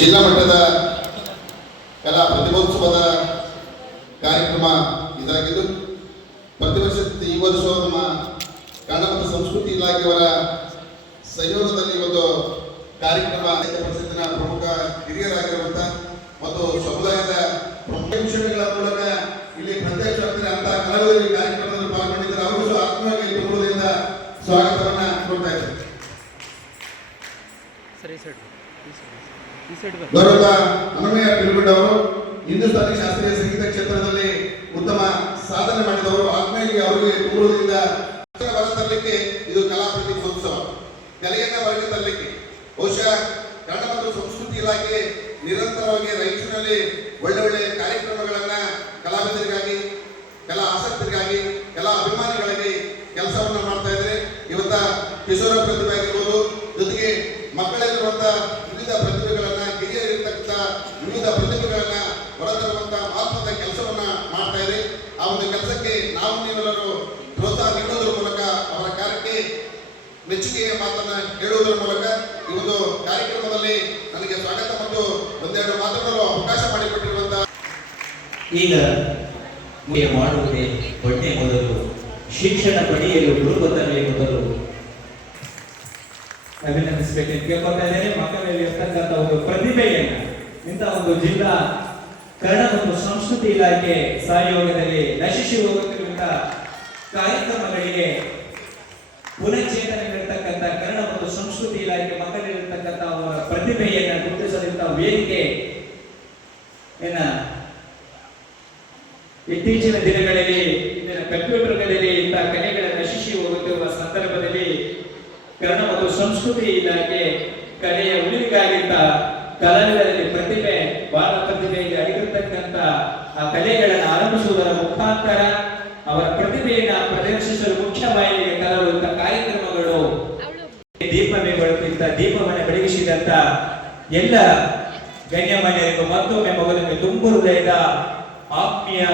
ಜಿಲ್ಲಾ ಮಟ್ಟದ ಕಲಾ ಪ್ರತಿಭೋತ್ಸವದ ಕಾರ್ಯಕ್ರಮ ಇದಾಗಿದ್ದು ಪ್ರತಿ ವರ್ಷ ಈ ವರ್ಷ ನಮ್ಮ ಕನ್ನಡ ಮತ್ತು ಸಂಸ್ಕೃತಿ ಇಲಾಖೆಯವರ ಸಂಯೋಗದಲ್ಲಿ ಒಂದು ಕಾರ್ಯಕ್ರಮ ಪರಿಷತ್ತಿನ ಪ್ರಮುಖ ಹಿರಿಯರಾಗಿರುವಂಥ ಮತ್ತು ಸಮುದಾಯದ ಪ್ರಮುಖ ವಿಷಯಗಳ ಮೂಲಕ ಇಲ್ಲಿ ಪ್ರತ್ಯಕ್ಷ ಅಂತ ಈ ಕಾರ್ಯಕ್ರಮದಲ್ಲಿ ಪಾಲ್ಗೊಂಡಿದ್ದಾರೆ. ಅವರು ಸಹ ಆತ್ಮೀಯವಾಗಿ ಕುಟುಂಬದಿಂದ ಸ್ವಾಗತವನ್ನು ಕೊಡ್ತಾ ಇದ್ದಾರೆ. ಸರಿ. ಗೌರವದ ಅನುಮಯ ಅವರು ಹಿಂದೂಸ್ತಾನಿ ಶಾಸ್ತ್ರೀಯ ಸಂಗೀತ ಕ್ಷೇತ್ರದಲ್ಲಿ ಉತ್ತಮ ಸಾಧನೆ ಮಾಡಿದವರು ಆತ್ಮೀಯ ಅವರಿಗೆ ಹೊರ ತರಲಿಕ್ಕೆ ಇದು ಕಲಾ ಪ್ರತಿಭೋತ್ಸವ ಕಲೆಯನ್ನ ಹೊರಗೆ ತರಲಿಕ್ಕೆ. ಬಹುಶಃ ಕನ್ನಡ ಮತ್ತು ಸಂಸ್ಕೃತಿ ಇಲಾಖೆ ನಿರಂತರವಾಗಿ ರಾಯಚೂರಿನಲ್ಲಿ ಒಳ್ಳೆ ಒಳ್ಳೆ ಕಾರ್ಯಕ್ರಮಗಳನ್ನ ಕಲಾವಿದರಿಗಾಗಿ, ಕಲಾ ಆಸಕ್ತರಿಗಾಗಿ, ಕಲಾ ಅಭಿಮಾನಿಗಳಿಗೆ ಕೆಲಸವನ್ನ ಮಾಡ್ತಾ ಇದ್ರೆ ಇವತ್ತ ಕಿಶೋರ ಪ್ರತಿಭೆ ಆಗಿರ್ಬೋದು, ಜೊತೆಗೆ ಮಕ್ಕಳಲ್ಲಿರುವಂತಹ ವಿವಿಧ ಪ್ರತಿಭೆಗಳನ್ನ ಹಿರಿಯರಿರ್ತಕ್ಕಂಥ ವಿವಿಧ ಪ್ರತಿಭೆಗಳನ್ನ ಹೊರತರುವಂತ ಮಹತ್ವದ ಕೆಲಸವನ್ನ ಮಾಡ್ತಾ ಇದೆ. ಆ ಒಂದು ಕೆಲಸಕ್ಕೆ ನಾವು ನೀವೆಲ್ಲರೂ ಪ್ರೋತ್ಸಾಹ ನೀಡುವುದರ ಮೂಲಕ ಅವರ ಕಾರ್ಯಕ್ಕೆ ಮೆಚ್ಚುಗೆಯ ಮಾತನ್ನ ಹೇಳುವುದರ ಮೂಲಕ ಈ ಒಂದು ಕಾರ್ಯಕ್ರಮದಲ್ಲಿ ನನಗೆ ಸ್ವಾಗತ ಮತ್ತು ಒಂದೆರಡು ಮಾತನಾಡಲು ಅವಕಾಶ ಮಾಡಿಕೊಟ್ಟಿರುವಂಥ ಈಗ ಮಾಡುವುದೇ ಒಳ್ಳೆ ಮೊದಲು ಶಿಕ್ಷಣ ಪಡೆಯಲು ಗುರುಬತ್ತಲೇ ಮೊದಲು. ಅಭಿನಂದಿಸಬೇಕೆಂದು ಕೇಳ್ಕೊತಾ ಇದ್ದೇನೆ. ಮಕ್ಕಳಲ್ಲಿ ಇರ್ತಕ್ಕಂಥ ಒಂದು ಪ್ರತಿಭೆಯನ್ನ. ಇಂಥ ಒಂದು ಜಿಲ್ಲಾ ಕನ್ನಡ ಮತ್ತು ಸಂಸ್ಕೃತಿ ಇಲಾಖೆ ಸಹಯೋಗದಲ್ಲಿ ನಶಿಸಿ ಹೋಗುತ್ತಿರುವಂತ ಕಾರ್ಯಕ್ರಮಗಳಿಗೆ ಪುನಶ್ಚೇತನ ನೀಡತಕ್ಕಂಥ ಕನ್ನಡ ಮತ್ತು ಸಂಸ್ಕೃತಿ ಇಲಾಖೆ ಮಕ್ಕಳಿರತಕ್ಕಂಥ ಅವರ ಪ್ರತಿಭೆಯನ್ನು ಗುರುತಿಸಲಿಂತ ವೇದಿಕೆ ಏನ ಇತ್ತೀಚಿನ ದಿನಗಳಲ್ಲಿ ಕಂಪ್ಯೂಟರ್ಗಳಲ್ಲಿ ಇಂತಹ ಕಲೆಗಳ ನಶಿಸಿ ಹೋಗುತ್ತಿರುವ ಸಂದರ್ಭದಲ್ಲಿ ಕನ್ನಡ ಮತ್ತು ಸಂಸ್ಕೃತಿ ಇಲಾಖೆ ಕಲೆಯ ಉಳಿವಿಗಾಗಿದ್ದ ಕಲಾವಿದರಲ್ಲಿ ಪ್ರತಿಭೆ ಬಾಲ ಪ್ರತಿಮೆಯಲ್ಲಿ ಅಡಗಿರ್ತಕ್ಕಂಥ ಆ ಕಲೆಗಳನ್ನು ಆರಂಭಿಸುವುದರ ಮುಖಾಂತರ ಅವರ ಪ್ರತಿಭೆಯನ್ನ ಪ್ರದರ್ಶಿಸಲು ಮುಖ್ಯ ಬಾಯಿಗೆ ತರಲು ಕಾರ್ಯಕ್ರಮಗಳು ದೀಪವೇ ಬೆಳಕಿಂತ ದೀಪವನ್ನು ಬೆಳಗಿಸಿದಂತ ಎಲ್ಲ ಗಣ್ಯಮಾನ್ಯರಿಗೂ ಮತ್ತೊಮ್ಮೆ ಮಗನಿಗೆ ತುಂಬು ಹೃದಯದ ಆತ್ಮೀಯ